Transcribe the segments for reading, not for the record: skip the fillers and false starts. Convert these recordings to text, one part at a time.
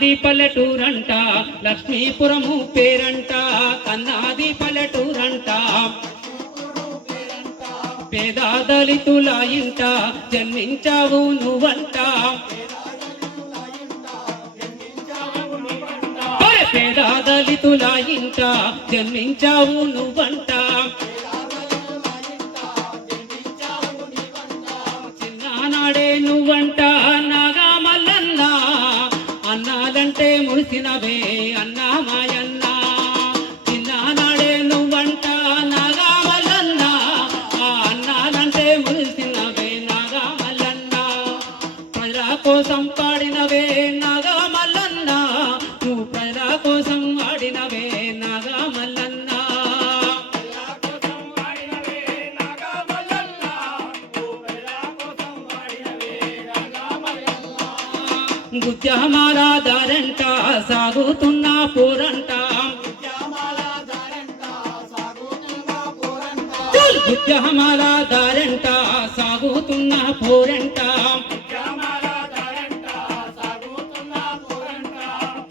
కన్నాది పల్లెటూరంట లక్ష్మీపురము పేరంట కన్నాది పల్లెటూరంట పేద దళితుల ఇంట జన్మించావు నువ్వంట పేద దళితుల ఇంట జన్మించావు నువ్వంట చిన్ననాడే నువ్వంట నాగా మల్లన్న అన్నాలంటే మురిసినవే అన్నా మాయన్న చిన్ననాడే నువ్వంట నాగా మల్లన్న అన్నాలంటే మురిసినవే నాగా మల్లన్న ప్రజల కోసం పాడినవే నాగా మల్లన్న నువ్వు ప్రజల కోసం ఆడినవే నాగా మల్లన్న గుత్యమాల దారంట సాగుతున్న పోరంట గుత్యమాల దారంట సాగుతున్న పోరంట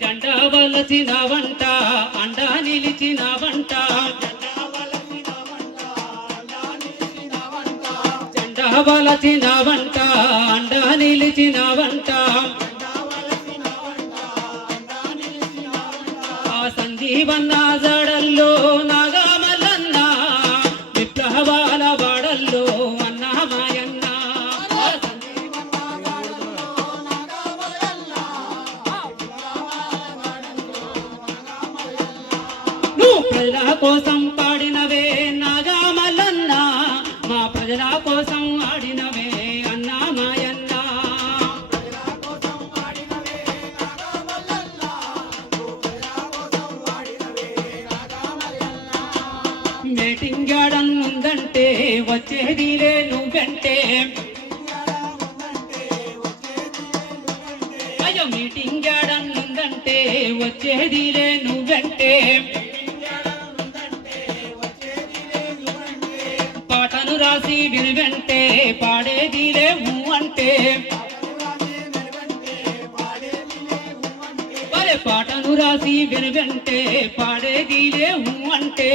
జెండ వలచిన వంట అండ నిలిచిన వంట జెండ వలచిన వంట అండ నిలిచిన వంట సంజీవన్న జడల్లో నాగా మల్లన్న విప్లవాల వాడల్లో అన్నా మాయన్న నువ్వు ప్రజల కోసం పాడినవే నాగా మల్లన్న మా ప్రజల కోసం ఆడినవే అన్నా మాయన్న మీటింగ్ ఉందంటే వచ్చేదిలే నువ్వంటే అయ్యో మీటింగ్ ఉందంటే వచ్చేదిలే నువ్వంటే పాటను రాసి వినువంటే పాడేదిలే అంటే పాటను రాసి వినువంటే పాడేదిలే అంటే